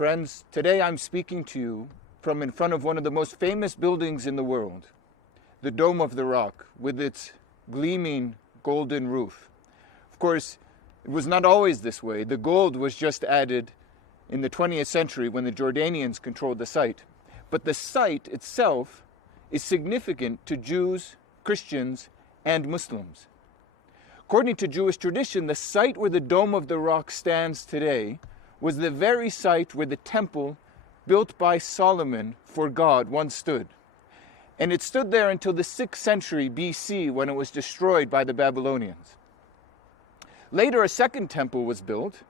Friends, today I'm speaking to you from in front of one of the most famous buildings in the world, the Dome of the Rock, with its gleaming golden roof. Of course, it was not always this way. The gold was just added in the 20th century when the Jordanians controlled the site. But the site itself is significant to Jews, Christians, and Muslims. According to Jewish tradition, the site where the Dome of the Rock stands today was the very site where the temple built by Solomon for God once stood. And it stood there until the 6th century BC when it was destroyed by the Babylonians. Later, a second temple was built,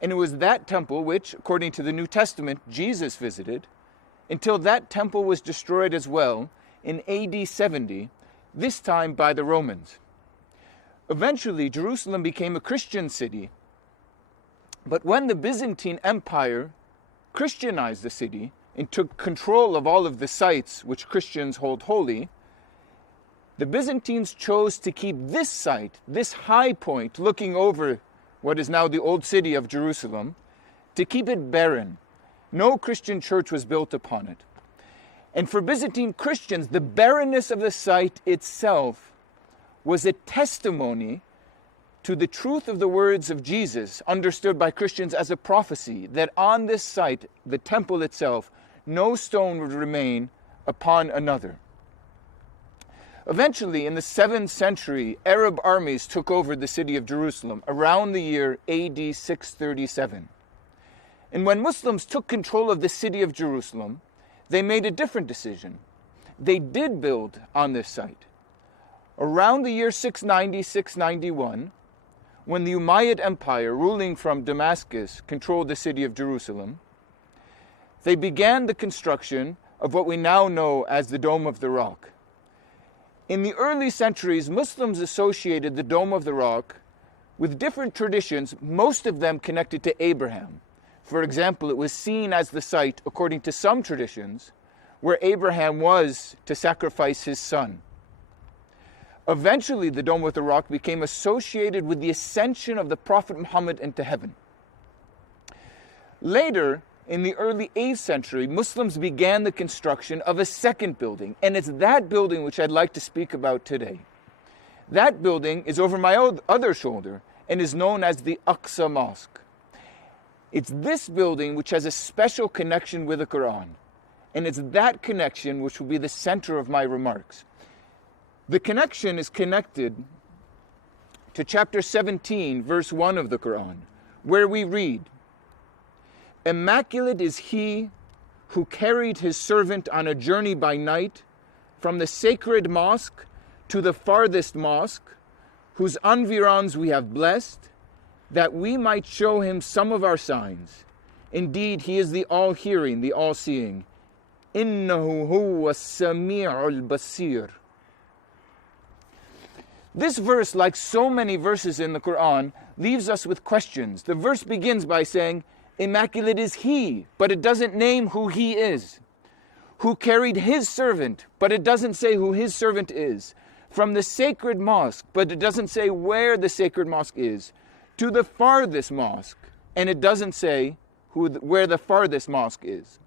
and it was that temple which, according to the New Testament, Jesus visited, until that temple was destroyed as well in AD 70, this time by the Romans. Eventually, Jerusalem became a Christian city, but when the Byzantine Empire Christianized the city and took control of all of the sites which Christians hold holy, the Byzantines chose to keep this site, this high point looking over what is now the old city of Jerusalem, to keep it barren. No Christian church was built upon it. And for Byzantine Christians, the barrenness of the site itself was a testimony to the truth of the words of Jesus, understood by Christians as a prophecy, that on this site, the temple itself, no stone would remain upon another. Eventually, in the 7th century, Arab armies took over the city of Jerusalem around the year AD 637. And when Muslims took control of the city of Jerusalem, they made a different decision. They did build on this site. Around the year 690-691, when the Umayyad Empire, ruling from Damascus, controlled the city of Jerusalem, they began the construction of what we now know as the Dome of the Rock. In the early centuries, Muslims associated the Dome of the Rock with different traditions, most of them connected to Abraham. For example, it was seen as the site, according to some traditions, where Abraham was to sacrifice his son. Eventually, the Dome of the Rock became associated with the ascension of the Prophet Muhammad into heaven. Later, in the early 8th century, Muslims began the construction of a second building, and it's that building which I'd like to speak about today. That building is over my other shoulder and is known as the Aqsa Mosque. It's this building which has a special connection with the Quran, and it's that connection which will be the center of my remarks. The connection is connected to chapter 17, verse 1 of the Quran, where we read, "Immaculate is he who carried his servant on a journey by night from the sacred mosque to the farthest mosque, whose environs we have blessed, that we might show him some of our signs. Indeed, he is the all-hearing, the all-seeing. Innahu huwa as-sami'ul basir." This verse, like so many verses in the Quran, leaves us with questions. The verse begins by saying, "Immaculate is he," but it doesn't name who he is. "Who carried his servant," but it doesn't say who his servant is. "From the sacred mosque," but it doesn't say where the sacred mosque is. "To the farthest mosque," and it doesn't say where the farthest mosque is.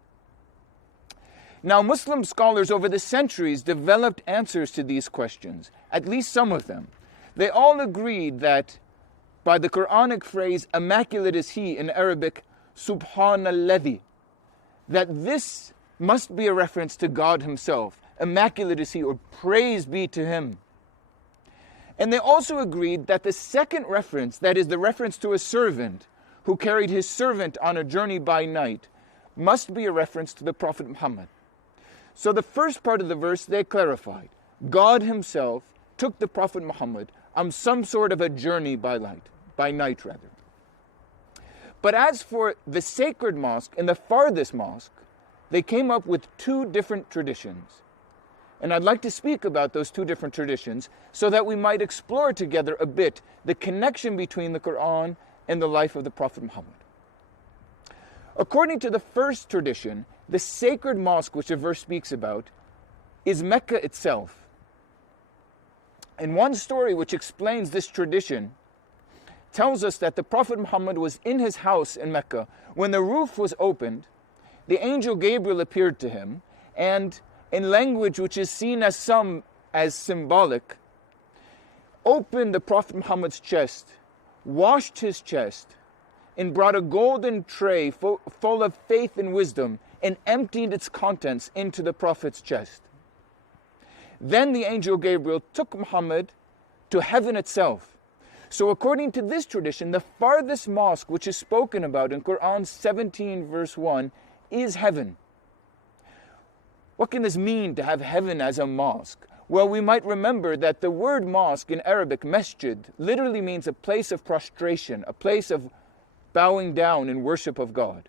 Now, Muslim scholars over the centuries developed answers to these questions, at least some of them. They all agreed that by the Quranic phrase, "Immaculate is he," in Arabic, "Subhanalladhi," that this must be a reference to God himself. Immaculate is he, or praise be to him. And they also agreed that the second reference, that is the reference to a servant who carried his servant on a journey by night, must be a reference to the Prophet Muhammad. So the first part of the verse they clarified. God himself took the Prophet Muhammad on some sort of a journey by night. But as for the sacred mosque and the farthest mosque, they came up with two different traditions. And I'd like to speak about those two different traditions so that we might explore together a bit the connection between the Quran and the life of the Prophet Muhammad. According to the first tradition, the sacred mosque which the verse speaks about is Mecca itself. And one story which explains this tradition tells us that the Prophet Muhammad was in his house in Mecca when the roof was opened the angel Gabriel appeared to him, and in language which is seen as symbolic, opened the Prophet Muhammad's chest, washed his chest, and brought a golden tray full of faith and wisdom, and emptied its contents into the Prophet's chest. Then the angel Gabriel took Muhammad to heaven itself. So according to this tradition, the farthest mosque which is spoken about in Quran 17 verse 1 is heaven. What can this mean, to have heaven as a mosque? Well, we might remember that the word mosque in Arabic, masjid, literally means a place of prostration, a place of bowing down in worship of God.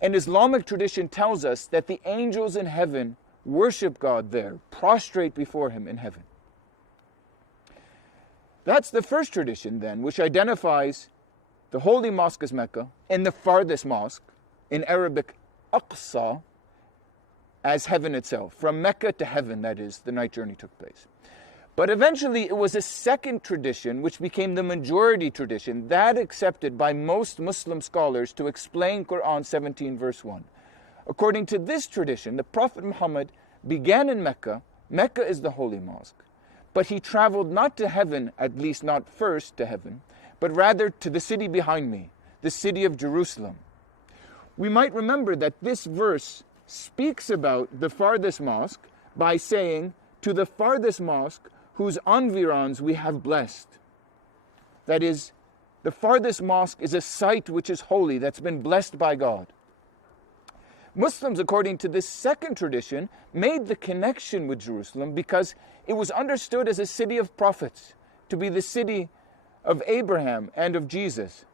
And Islamic tradition tells us that the angels in heaven worship God there, prostrate before Him in heaven. That's the first tradition then, which identifies the holy mosque as Mecca and the farthest mosque, in Arabic, Aqsa, as heaven itself. From Mecca to heaven, that is, the night journey took place. But eventually it was a second tradition which became the majority tradition, that accepted by most Muslim scholars to explain Quran 17 verse 1. According to this tradition, the Prophet Muhammad began in Mecca. Mecca is the holy mosque. But he traveled not to heaven, at least not first to heaven, but rather to the city behind me, the city of Jerusalem. We might remember that this verse speaks about the farthest mosque by saying, to the farthest mosque whose environs we have blessed. That is, the farthest mosque is a site which is holy, that's been blessed by God. Muslims, according to this second tradition, made the connection with Jerusalem because it was understood as a city of prophets, to be the city of Abraham and of Jesus.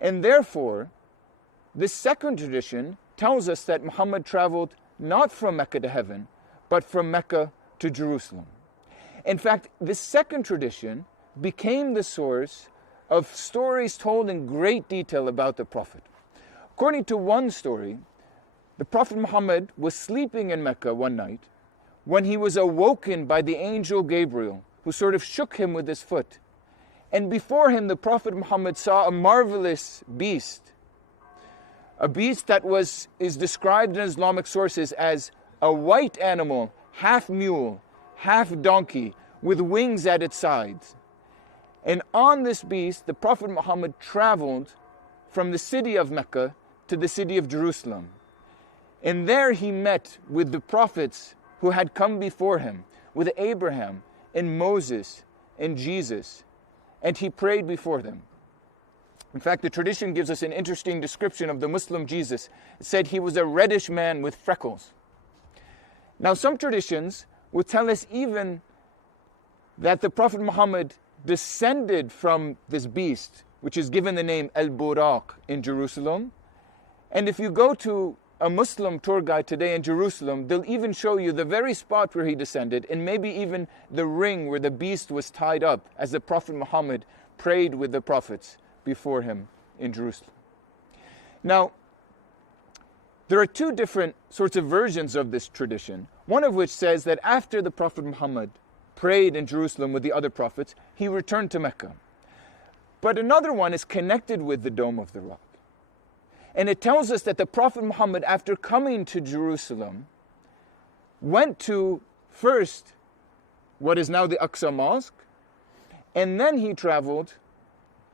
And therefore, this second tradition tells us that Muhammad traveled not from Mecca to heaven, but from Mecca to Jerusalem. In fact, this second tradition became the source of stories told in great detail about the Prophet. According to one story, the Prophet Muhammad was sleeping in Mecca one night when he was awoken by the angel Gabriel, who sort of shook him with his foot. And before him, the Prophet Muhammad saw a marvelous beast. A beast that is described in Islamic sources as a white animal, half mule, half donkey, with wings at its sides. And on this beast, the Prophet Muhammad traveled from the city of Mecca to the city of Jerusalem. And there he met with the prophets who had come before him, with Abraham and Moses and Jesus, and he prayed before them. In fact, the tradition gives us an interesting description of the Muslim Jesus. It said he was a reddish man with freckles. Now, some traditions will tell us even that the Prophet Muhammad descended from this beast, which is given the name Al-Buraq in Jerusalem. And if you go to a Muslim tour guide today in Jerusalem, they'll even show you the very spot where he descended, and maybe even the ring where the beast was tied up as the Prophet Muhammad prayed with the prophets before him in Jerusalem. Now, there are two different sorts of versions of this tradition, one of which says that after the Prophet Muhammad prayed in Jerusalem with the other prophets, he returned to Mecca. But another one is connected with the Dome of the Rock. And it tells us that the Prophet Muhammad, after coming to Jerusalem, went to first what is now the Aqsa Mosque, and then he traveled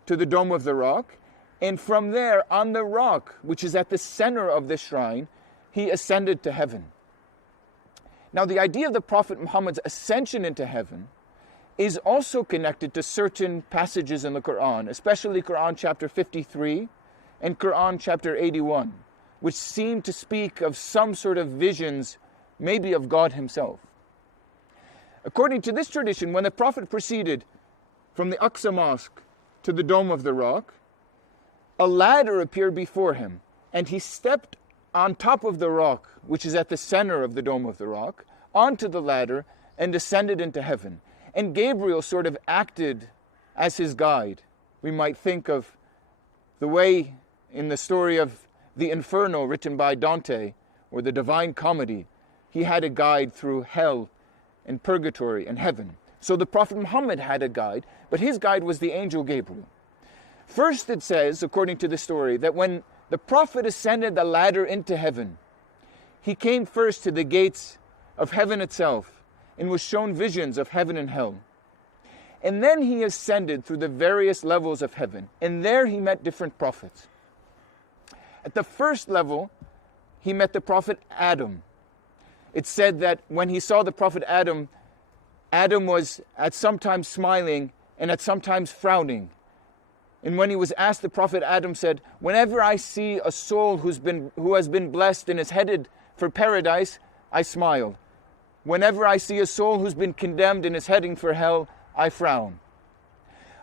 to the Dome of the Rock, and from there, on the rock, which is at the center of the shrine, he ascended to heaven. Now, the idea of the Prophet Muhammad's ascension into heaven is also connected to certain passages in the Quran, especially Quran chapter 53 and Quran chapter 81, which seem to speak of some sort of visions, maybe of God himself. According to this tradition, when the Prophet proceeded from the Aqsa Mosque to the Dome of the Rock, a ladder appeared before him, and he stepped on top of the rock, which is at the center of the Dome of the Rock, onto the ladder and ascended into heaven. And Gabriel sort of acted as his guide. We might think of the way in the story of the Inferno written by Dante, or the Divine Comedy, he had a guide through hell and purgatory and heaven. So the Prophet Muhammad had a guide, but his guide was the angel Gabriel. First it says, according to the story, that when the Prophet ascended the ladder into heaven. He came first to the gates of heaven itself and was shown visions of heaven and hell. And then he ascended through the various levels of heaven, and there he met different prophets. At the first level, he met the prophet Adam. It's said that when he saw the prophet Adam, Adam was at sometimes smiling and at sometimes frowning. And when he was asked, the prophet Adam said, "Whenever I see a soul who has been blessed and is headed for paradise, I smile. Whenever I see a soul who's been condemned and is heading for hell, I frown."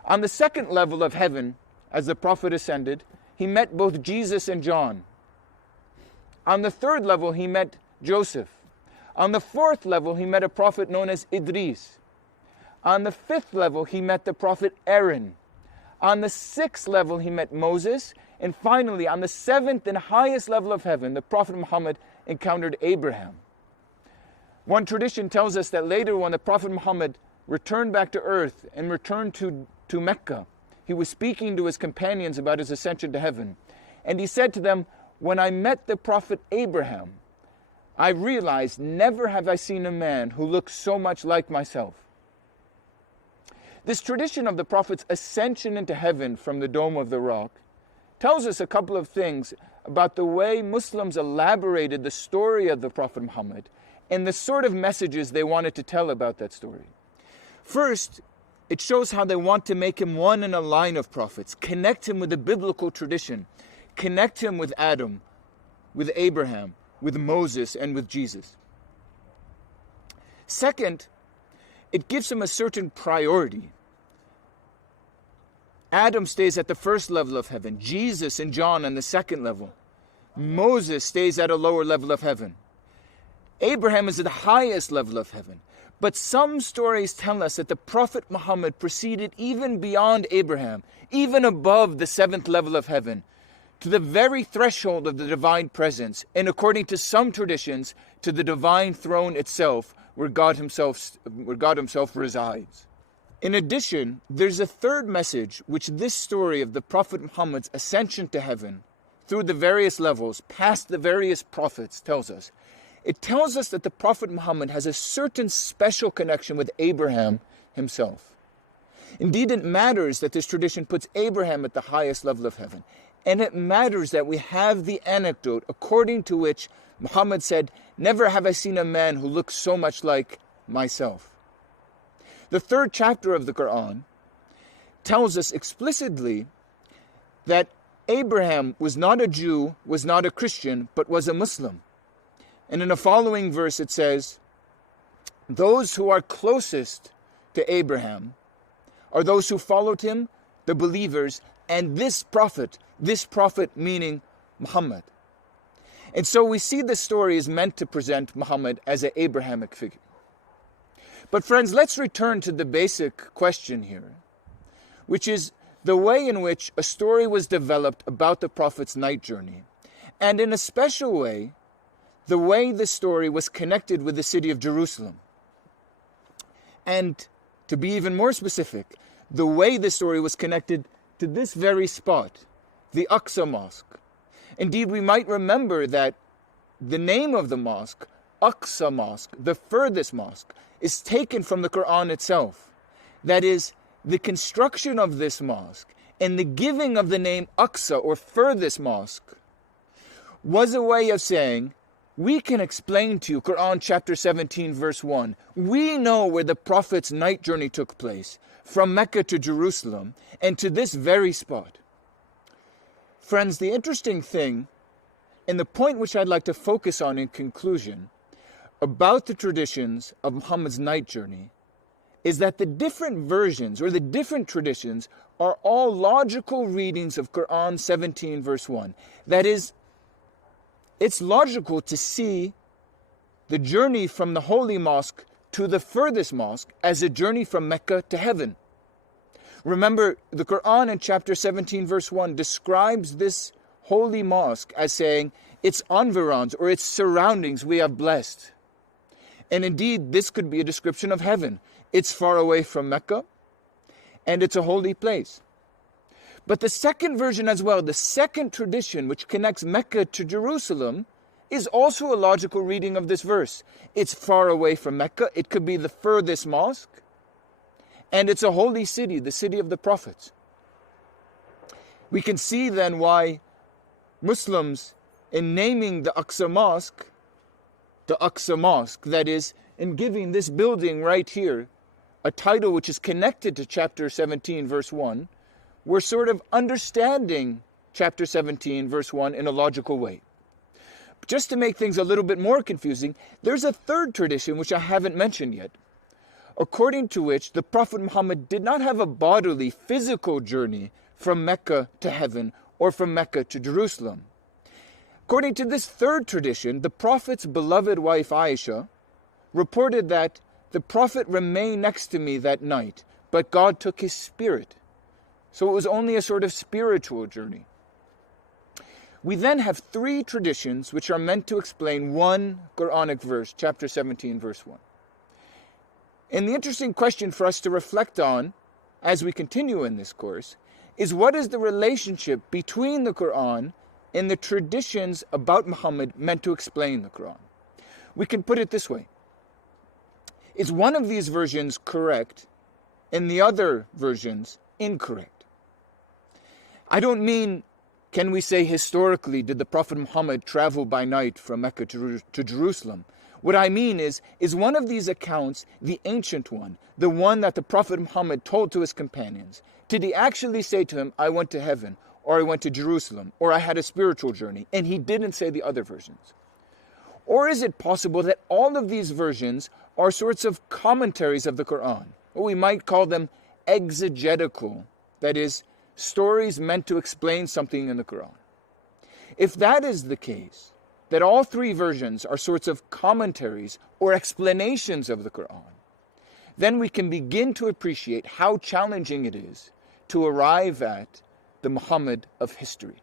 On the second level of heaven, as the prophet ascended, he met both Jesus and John. On the third level, he met Joseph. On the fourth level, he met a prophet known as Idris. On the fifth level, he met the prophet Aaron. On the sixth level, he met Moses. And finally, on the seventh and highest level of heaven, the Prophet Muhammad encountered Abraham. One tradition tells us that later, when the Prophet Muhammad returned back to earth and returned to Mecca, he was speaking to his companions about his ascension to heaven. And he said to them, "When I met the Prophet Abraham, I realized never have I seen a man who looks so much like myself." This tradition of the Prophet's ascension into heaven from the Dome of the Rock tells us a couple of things about the way Muslims elaborated the story of the Prophet Muhammad and the sort of messages they wanted to tell about that story. First, it shows how they want to make him one in a line of prophets, connect him with the biblical tradition, connect him with Adam, with Abraham, with Moses, and with Jesus. Second, it gives him a certain priority. Adam stays at the first level of heaven, Jesus and John on the second level. Moses stays at a lower level of heaven. Abraham is at the highest level of heaven. But some stories tell us that the Prophet Muhammad proceeded even beyond Abraham, even above the seventh level of heaven, to the very threshold of the divine presence, and according to some traditions, to the divine throne itself, where God himself resides. In addition, there's a third message which this story of the Prophet Muhammad's ascension to heaven, through the various levels, past the various prophets, tells us. It tells us that the Prophet Muhammad has a certain special connection with Abraham himself. Indeed, it matters that this tradition puts Abraham at the highest level of heaven. And it matters that we have the anecdote according to which Muhammad said, "Never have I seen a man who looks so much like myself." The third chapter of the Quran tells us explicitly that Abraham was not a Jew, was not a Christian, but was a Muslim. And in the following verse it says, "Those who are closest to Abraham are those who followed him, the believers, and this prophet meaning Muhammad." And so we see this story is meant to present Muhammad as an Abrahamic figure. But friends, let's return to the basic question here, which is the way in which a story was developed about the Prophet's night journey, and in a special way, the way the story was connected with the city of Jerusalem. And to be even more specific, the way the story was connected to this very spot, the Aqsa Mosque. Indeed, we might remember that the name of the mosque, Aqsa Mosque, the furthest mosque, is taken from the Quran itself. That is, the construction of this mosque and the giving of the name Aqsa, or furthest mosque, was a way of saying, we can explain to you Quran chapter 17 verse 1. We know where the Prophet's night journey took place, from Mecca to Jerusalem, and to this very spot. Friends, the interesting thing, and the point which I'd like to focus on in conclusion, about the traditions of Muhammad's night journey, is that the different versions, or the different traditions, are all logical readings of Quran 17 verse 1. That is, it's logical to see the journey from the holy mosque to the furthest mosque as a journey from Mecca to heaven. Remember, the Quran in chapter 17 verse 1 describes this holy mosque as saying, its environs or its surroundings we have blessed. And indeed, this could be a description of heaven. It's far away from Mecca, and it's a holy place. But the second version as well, the second tradition which connects Mecca to Jerusalem, is also a logical reading of this verse. It's far away from Mecca. It could be the furthest mosque. And it's a holy city, the city of the prophets. We can see then why Muslims, in naming the Aqsa Mosque, that is, in giving this building right here a title which is connected to chapter 17, verse 1, we're sort of understanding chapter 17, verse 1 in a logical way. Just to make things a little bit more confusing, there's a third tradition which I haven't mentioned yet, according to which the Prophet Muhammad did not have a bodily, physical journey from Mecca to heaven or from Mecca to Jerusalem. According to this third tradition, the Prophet's beloved wife Aisha reported that the Prophet remained next to me that night, but God took his spirit. So it was only a sort of spiritual journey. We then have three traditions which are meant to explain one Quranic verse, chapter 17, verse 1. And the interesting question for us to reflect on as we continue in this course is, what is the relationship between the Quran and the traditions about Muhammad meant to explain the Quran? We can put it this way. Is one of these versions correct and the other versions incorrect? I don't mean, can we say historically did the Prophet Muhammad travel by night from Mecca to Jerusalem? What I mean is one of these accounts the ancient one, the one that the Prophet Muhammad told to his companions? Did he actually say to him, I went to heaven, or I went to Jerusalem, or I had a spiritual journey, and he didn't say the other versions? Or is it possible that all of these versions are sorts of commentaries of the Quran, or we might call them exegetical, that is, stories meant to explain something in the Quran? If that is the case, that all three versions are sorts of commentaries or explanations of the Quran, then we can begin to appreciate how challenging it is to arrive at the Muhammad of history.